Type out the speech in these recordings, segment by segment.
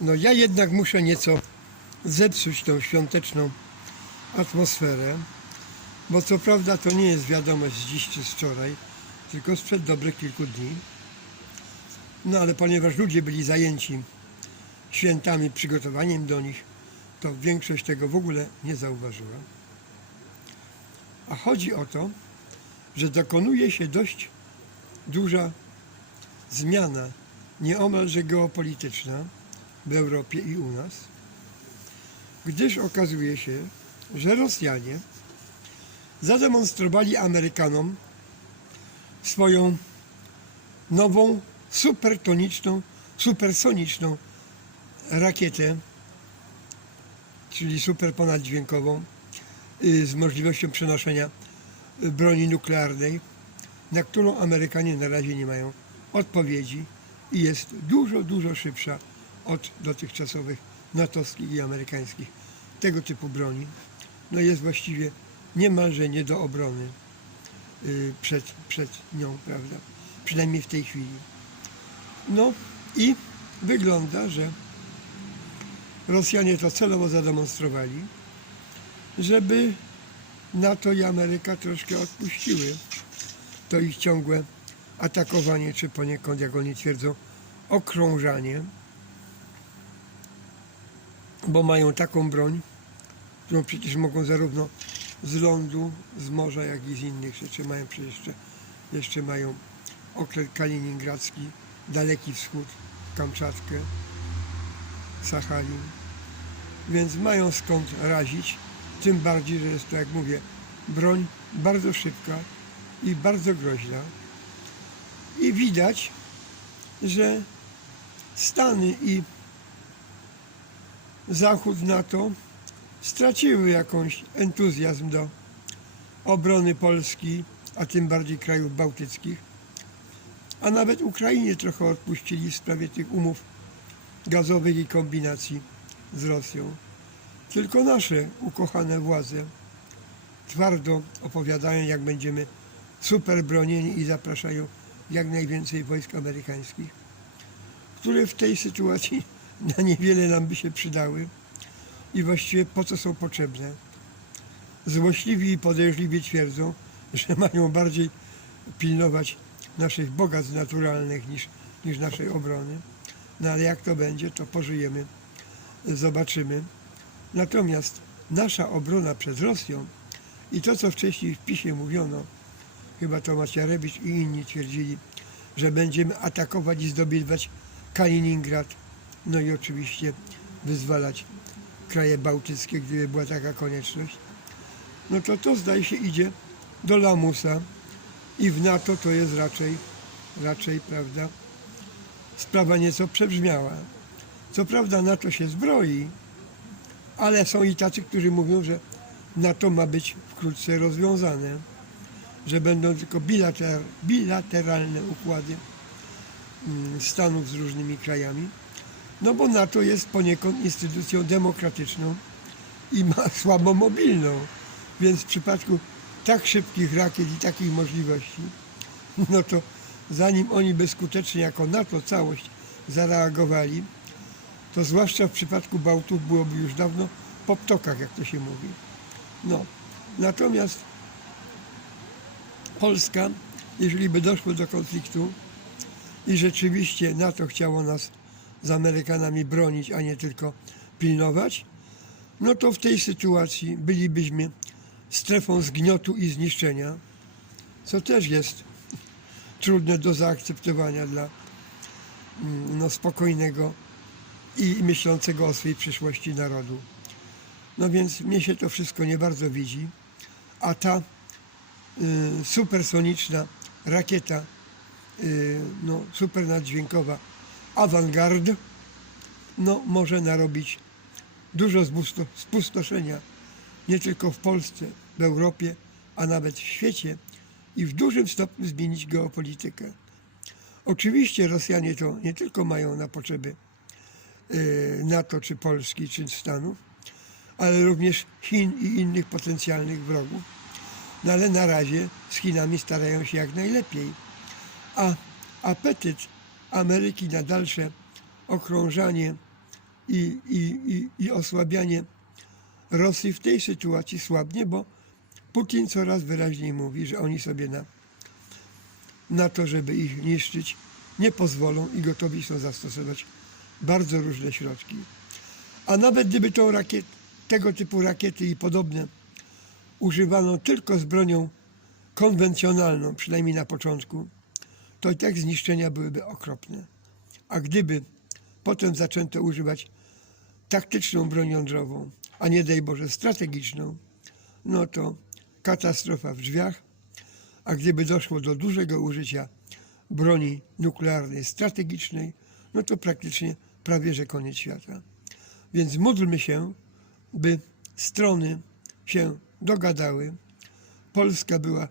No ja jednak muszę nieco zepsuć tą świąteczną atmosferę, bo co prawda to nie jest wiadomość z dziś czy z wczoraj, tylko sprzed dobrych kilku dni. No ale ponieważ ludzie byli zajęci świętami, przygotowaniem do nich, to większość tego w ogóle nie zauważyła. A chodzi o to, że dokonuje się dość duża zmiana, nieomalże geopolityczna w Europie i u nas, gdyż okazuje się, że Rosjanie zademonstrowali Amerykanom swoją nową, supertoniczną, supersoniczną rakietę, czyli super ponaddźwiękową, y, z możliwością przenoszenia broni nuklearnej, na którą Amerykanie na razie nie mają odpowiedzi i jest dużo, dużo szybsza od dotychczasowych natowskich i amerykańskich tego typu broni. No jest właściwie niemalże nie do obrony y, przed, przed nią, prawda? Przynajmniej w tej chwili. No i wygląda, że Rosjanie to celowo zademonstrowali, żeby NATO i Ameryka troszkę odpuściły to ich ciągłe atakowanie, czy poniekąd, jak oni twierdzą, okrążanie, bo mają taką broń, którą przecież mogą zarówno z lądu, z morza, jak i z innych rzeczy mają przecież jeszcze, jeszcze mają okręt kaliningradzki, Daleki Wschód, Kamczatkę, Sachalin. Więc mają skąd razić, tym bardziej, że jest to, jak mówię, broń bardzo szybka i bardzo groźna. I widać, że Stany i Zachód NATO straciły jakąś entuzjazm do obrony Polski, a tym bardziej krajów bałtyckich. A nawet Ukrainie trochę odpuścili w sprawie tych umów gazowych i kombinacji z Rosją. Tylko nasze ukochane władze twardo opowiadają, jak będziemy super bronieni i zapraszają jak najwięcej wojsk amerykańskich, które w tej sytuacji na niewiele nam by się przydały i właściwie po co są potrzebne. Złośliwi i podejrzliwi twierdzą, że mają bardziej pilnować naszych bogactw naturalnych niż, niż naszej obrony. No ale jak to będzie, to pożyjemy, zobaczymy. Natomiast nasza obrona przed Rosją i to, co wcześniej w PiSie mówiono, chyba to Macierewicz i inni twierdzili, że będziemy atakować i zdobywać Kaliningrad, no i oczywiście wyzwalać kraje bałtyckie, gdyby była taka konieczność, no to to zdaje się idzie do lamusa i w NATO to jest raczej, raczej, prawda, sprawa nieco przebrzmiała. Co prawda NATO się zbroi, ale są i tacy, którzy mówią, że NATO ma być wkrótce rozwiązane, że będą tylko bilater, bilateralne układy mm, Stanów z różnymi krajami. No bo NATO jest poniekąd instytucją demokratyczną i ma słabo mobilną, więc w przypadku tak szybkich rakiet i takich możliwości, no to zanim oni by skutecznie jako NATO całość zareagowali, to zwłaszcza w przypadku Bałtów byłoby już dawno po ptokach, jak to się mówi. No, natomiast Polska, jeżeli by doszło do konfliktu i rzeczywiście NATO chciało nas z Amerykanami bronić, a nie tylko pilnować, no to w tej sytuacji bylibyśmy strefą zgniotu i zniszczenia, co też jest trudne do zaakceptowania dla mm, no, spokojnego i myślącego o swojej przyszłości narodu. No więc mnie się to wszystko nie bardzo widzi, a ta y, supersoniczna rakieta, y, no, supernadźwiękowa Avangard, no, może narobić dużo spustoszenia nie tylko w Polsce, w Europie, a nawet w świecie i w dużym stopniu zmienić geopolitykę. Oczywiście Rosjanie to nie tylko mają na potrzeby y, NATO, czy Polski, czy Stanów, ale również Chin i innych potencjalnych wrogów. No ale na razie z Chinami starają się jak najlepiej. A apetyt Ameryki na dalsze okrążanie i, i, i, i osłabianie Rosji w tej sytuacji słabnie, bo Putin coraz wyraźniej mówi, że oni sobie na, na to, żeby ich niszczyć, nie pozwolą i gotowi są zastosować bardzo różne środki. A nawet gdyby rakiet, tego typu rakiety i podobne używano tylko z bronią konwencjonalną, przynajmniej na początku, to i tak zniszczenia byłyby okropne. A gdyby potem zaczęto używać taktyczną broń jądrową, a nie daj Boże strategiczną, no to katastrofa w drzwiach, a gdyby doszło do dużego użycia broni nuklearnej strategicznej, no to praktycznie prawie że koniec świata. Więc módlmy się, by strony się dogadały. Polska była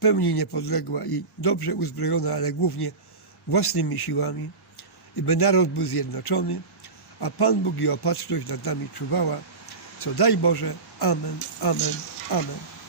pełni niepodległa i dobrze uzbrojona, ale głównie własnymi siłami i by naród był zjednoczony, a Pan Bóg i opatrzność nad nami czuwała, co daj Boże. Amen, amen, amen.